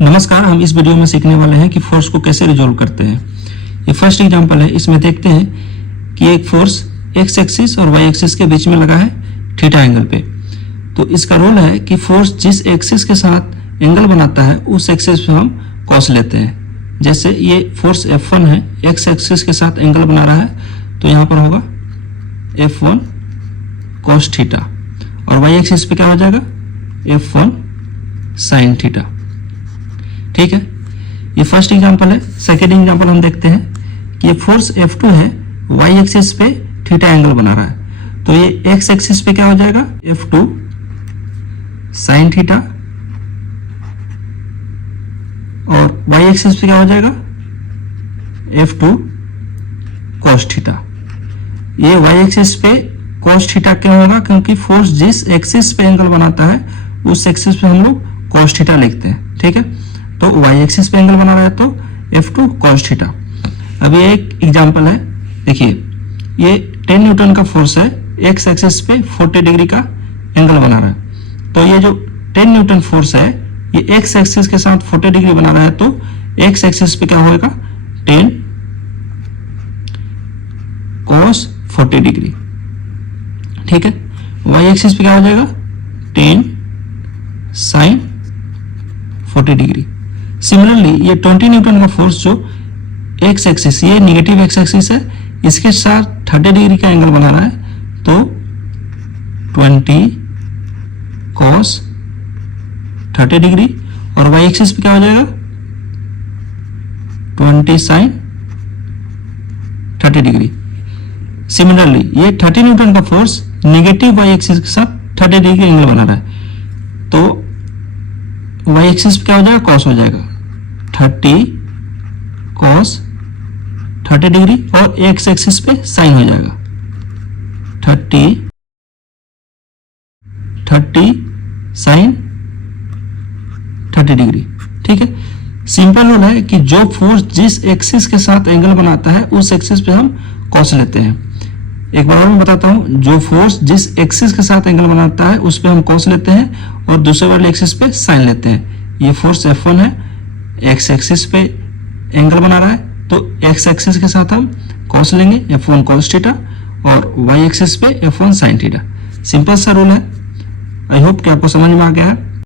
नमस्कार, हम इस वीडियो में सीखने वाले हैं कि फोर्स को कैसे रिजोल्व करते हैं। ये फर्स्ट एग्जांपल है। इसमें देखते हैं कि एक फोर्स एक्स एक्सिस और वाई एक्सिस के बीच में लगा है थीटा एंगल पे। तो इसका रोल है कि फोर्स जिस एक्सिस के साथ एंगल बनाता है उस एक्सिस पे हम कॉस लेते हैं। जैसे ये फोर्स F1 है, एक्स एक्सिस के साथ एंगल बना रहा है, तो यहाँ पर होगा F1 कॉस थीटा और वाई एक्सिस पे क्या हो जाएगा F1 साइन थीटा। ठीक है, ये फर्स्ट एग्जांपल है। सेकेंड एग्जांपल हम देखते हैं कि ये फोर्स F2 है, वाई एक्सिस पे थीटा एंगल बना रहा है, तो ये एक्स एक्सिस पे क्या हो जाएगा F2 साइन थीटा और वाई एक्सिस पे क्या हो जाएगा F2 कॉस थीटा। ये वाई एक्सिस पे कॉस थीटा क्यों होगा? क्योंकि फोर्स जिस एक्सिस पे एंगल बनाता है उस एक्सिस पे हम लोग कॉस थीटा लिखते हैं। ठीक है, तो वाई एक्सिस पे एंगल बना रहा है तो F2 कॉस थीटा। अब ये एक एग्जांपल है, देखिए ये 10 न्यूटन का फोर्स है, एक्स एक्सिस पे 40 डिग्री का एंगल बना रहा है। तो ये जो 10 न्यूटन फोर्स है ये एक्स एक्सिस के साथ 40 डिग्री बना रहा है, तो एक्स एक्सिस पे क्या होगा 10 कॉस 40 डिग्री। ठीक है, वाई एक्सिस पे क्या हो जाएगा 10 साइन 40 डिग्री। सिमिलरली ये 20 न्यूटन का फोर्स जो एक्स एक्सिस, ये निगेटिव एक्स एक्सिस है, इसके साथ 30 डिग्री का एंगल बना रहा है, तो 20 कॉस 30 डिग्री और वाई एक्सिस पे क्या हो जाएगा 20 साइन 30 डिग्री। सिमिलरली ये 30 न्यूटन का फोर्स नेगेटिव वाई एक्सिस के साथ 30 डिग्री का एंगल बना रहा है, तो वाई एक्सिस पे क्या हो जाएगा कॉस हो जाएगा 30 कॉस 30 डिग्री और एक्स एक्सिस पे साइन हो जाएगा 30 साइन 30 डिग्री। ठीक है, सिंपल रूल है कि जो फोर्स जिस एक्सिस के साथ एंगल बनाता है उस एक्सिस पे हम कॉस लेते हैं। एक बार और मैं बताता हूं, जो फोर्स जिस एक्सिस के साथ एंगल बनाता है उस पे हम कॉस लेते हैं और दूसरे वाले एक्सिस पे साइन लेते हैं। ये फोर्स F1 है, एक्स एक्सिस पे एंगल बना रहा है, तो एक्स एक्सिस के साथ हम कॉस लेंगे F1 कॉस थीटा और वाई एक्सिस पे F1 साइन थीटा। सिंपल सा रूल है। आई होप कि आपको समझ में आ गया है।